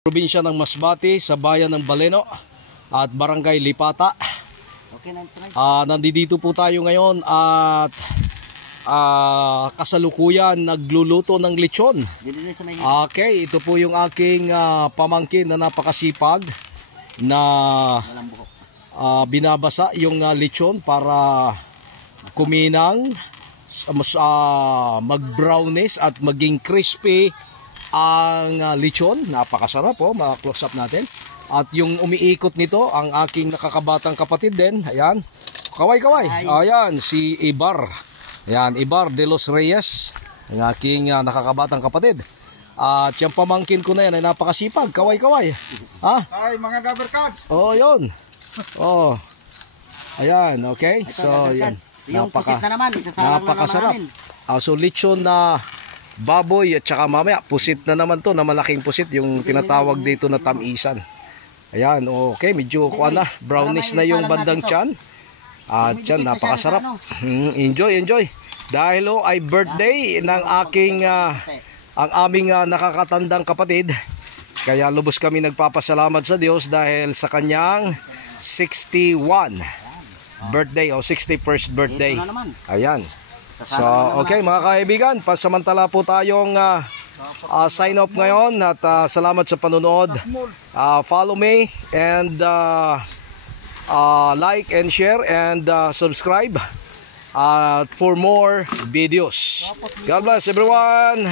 Probinsya ng Masbate sa bayan ng Baleno at Barangay Lipata. Nandito po tayo ngayon at kasalukuyan nagluluto ng lechon. Okay, ito po yung aking pamangkin na napakasipag na binabasa yung lechon para kuminang, mag-brownies at maging crispy ang lechon. Napakasarap po, ma-close up natin. At yung umiikot nito ang aking nakakabatang kapatid din. Ayan, kaway-kaway. Ayan, si Ibar. Ayan, Ibar de los Reyes, ang aking nakakabatang kapatid. At yung pamangkin ko na yan ay napakasipag, kaway-kaway. Ay, mga rubber cards. Oh, yun. Oh. Ayan, okay. So, yan. Yung pusit na naman, isasalang napakasarap. So, lechon na baboy at saka mamaya pusit na naman to, na malaking pusit, yung tinatawag dito na tamisan. Ayan, okay, medyo kuha na, brownish na yung bandang tiyan. At yan, napakasarap. Enjoy. Dahil ay birthday ng aking ang aming nakakatandang kapatid, kaya lubos kami nagpapasalamat sa Diyos dahil sa kanyang 61 birthday o 61st birthday. Ayan. So, okay mga kaibigan, pasamantala po tayong sign off ngayon at salamat sa panonood. Follow me and like and share and subscribe for more videos. God bless everyone.